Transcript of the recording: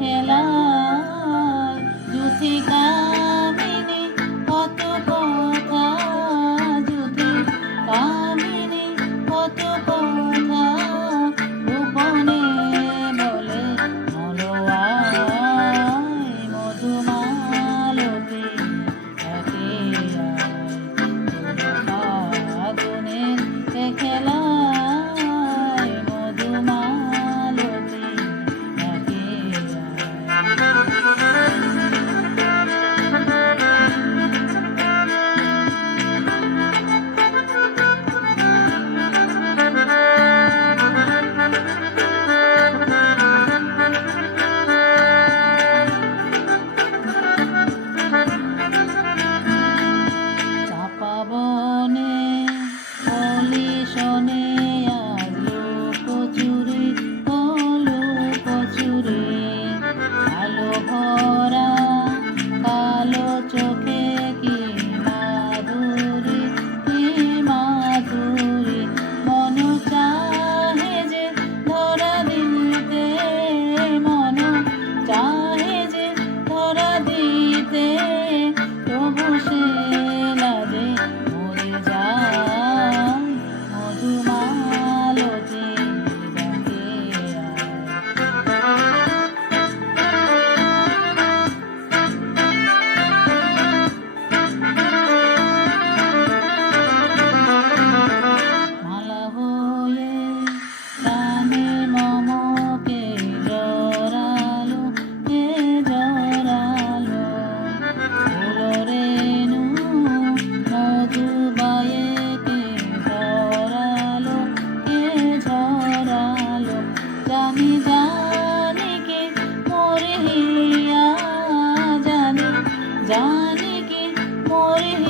Yeah. more.